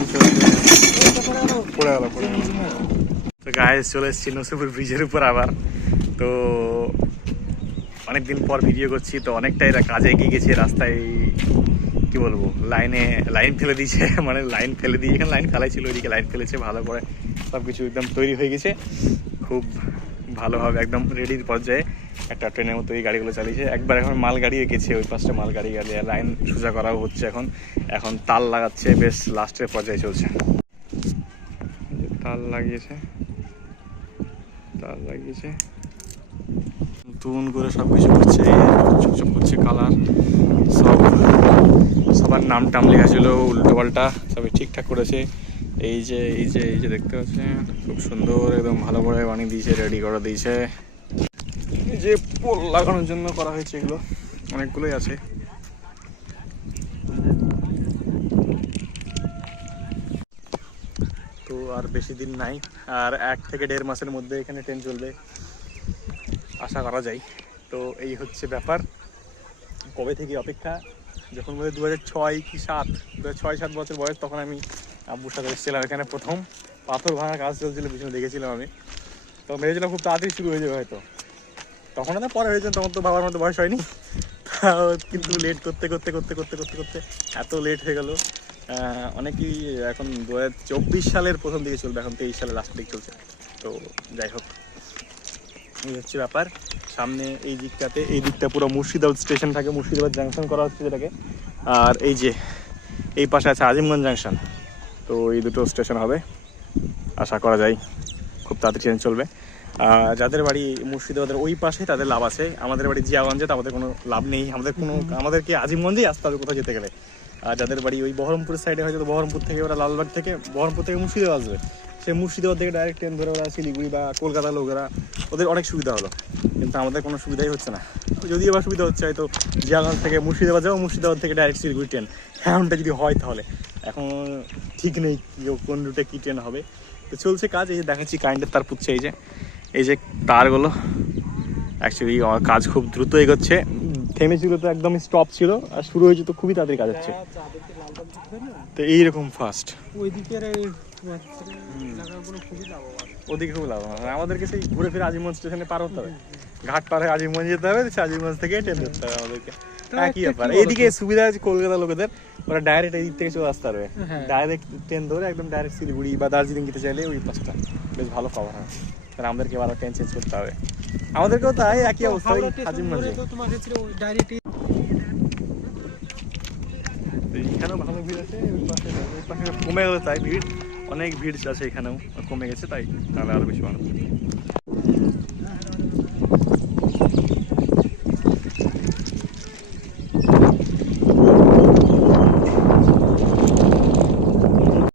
Construction চলছে। পড়ে গেল। তো গায়ে চলে এসেছি নসিপুর ব্রিজের উপর আবার। তো অনেকদিন পর ভিডিও করছি, তো অনেকটাই কাজে এগিয়ে গেছে। রাস্তায় কি বলবো, লাইন ফেলে দিয়েছে, মানে লাইন ফেলে দিয়ে এখানে লাইন ফেলাই ছিল, ওইদিকে লাইন ফেলেছে ভালো করে, সব কিছু একদম তৈরি হয়ে গেছে খুব ভালোভাবে, একদম রেডির পর্যায়ে। একটা ট্রেনের মতো এই গাড়িগুলো চালিয়েছে। একবার এখন মাল গাড়ি গেছে, ওই পাশটা মাল গাড়ি গেলে লাইন সোজা করাও হচ্ছে। এখন তাল লাগাচ্ছে, বেশ লাস্টের পর্যায়ে চলছে। তাল লাগিয়েছে নতুন করে সব কিছু করছে, চকচক করছে কালার, সবার নাম টাম লেখা ছিল উল্টো পাল্টা, সবই ঠিকঠাক করেছে। এই যে দেখতে পাচ্ছেন খুব সুন্দর একদম ভালো করে বানিয়ে দিয়েছে, রেডি করে দিয়েছে। এই যে পোল লাগানোর জন্য করা হয়েছে, এগুলো অনেকগুলোই আছে। তো আর বেশি দিন নাই, আর 1 থেকে 1.5 মাসের মধ্যে এখানে ট্রেন চলবে আশা করা যায়। তো এই হচ্ছে ব্যাপার। কবে থেকে অপেক্ষা, যখন বোধহয় 2006 কি 7, 2006-7 বছর বয়স, তখন আমি আব্বুর সাথে এসেছিলাম এখানে প্রথম। পাথর ভাঙার কাজ চলছিল, পিছনে দেখেছিলাম আমি। তো ভেবেছিলাম খুব তাড়াতাড়ি শুরু হয়ে যাবে হয়তো, তখন তো পরে হয়েছে, তখন তো বাবার মতো বয়স হয়নি। কিন্তু লেট করতে এত লেট হয়ে গেল। অনেকেই এখন 2024 সালের প্রথম দিকে চলবে, এখন 23 সালের লাস্ট দিকে চলছে। তো যাই হোক, এই হচ্ছে ব্যাপার। সামনে এই দিকটা পুরো মুর্শিদাবাদ স্টেশন থাকে, মুর্শিদাবাদ জাংশন করা হচ্ছে যেটাকে। আর এই পাশে আছে আজিমগঞ্জ জাংশন। তো এই দুটো স্টেশন হবে, আশা করা যায় খুব তাড়াতাড়ি ট্রেন চলবে। যাদের বাড়ি মুর্শিদাবাদের ওই পাশে তাদের লাভ আছে, আমাদের বাড়ি জিয়াগঞ্জে, তো আমাদের কোনো লাভ নেই। আমাদেরকে আজিমগঞ্জেই আসতে হবে কোথাও যেতে গেলে। আর যাদের বাড়ি ওই বহরমপুরের সাইডে হয়তো বহরমপুর থেকে ওরা লালবাগ থেকে, বহরমপুর থেকে মুর্শিদাবাদ আসবে, সে মুর্শিদাবাদ থেকে ডাইরেক্ট ট্রেন ধরে ওরা শিলিগুড়ি বা কলকাতা লোকেরা, ওদের অনেক সুবিধা হলো। কিন্তু আমাদের কোনো সুবিধাই হচ্ছে না। যদি এবার সুবিধা হচ্ছে হয়তো জিয়াগঞ্জ থেকে মুর্শিদাবাদ যাবো, মুর্শিদাবাদ থেকে ডাইরেক্ট শিলিগুড়ি ট্রেন, এমনটা যদি হয় তাহলে। এখন ঠিক নেই কোন রুটে কী ট্রেন হবে। তো চলছে কাজ, এই যে দেখাচ্ছি কারেন্টের তার পুচ্ছে, এই যে তারগুলো। অ্যাকচুয়ালি আমার কাজ খুব দ্রুত এগোচ্ছে, থেমেছিল তো একদম স্টপ ছিল, আর শুরু হয়েছে তো খুবই তাড়াতাড়ি কাজ হচ্ছে। তো এইরকম ফাস্ট ওদিকে খুব লাভ, আমাদেরকে সেই ঘুরে ফিরে আজিমগঞ্জ স্টেশনে পার হতে হবে, ঘাট পার হয়ে আজিমগঞ্জ যেতে হবে, আজিমগঞ্জ থেকে ট্রেন ধরতে হবে আমাদেরকে। একই ব্যাপার। এইদিকে সুবিধা আছে কলকাতা লোকেদের, ওরা ডাইরেক্ট এই দিক থেকে চলে আসতে পারবে, ডাইরেক্ট ট্রেন ধরে একদম ডাইরেক্ট শিলিগুড়ি বা দার্জিলিং যেতে চাইলে ওই পাশটা বেশ ভালো পাওয়া হয়। কারণ আমাদেরকে আবার ট্রেন চেঞ্জ করতে হবে, আমাদেরকেও তাই একই অবস্থা আজিমগঞ্জে। এখানেও ভালো ভিড় আছে, ওই পাশে কমে গেল, তাই ভিড় অনেক ভিড় আছে এখানেও, কমে গেছে তাই, তাহলে আরো বেশি ভালো।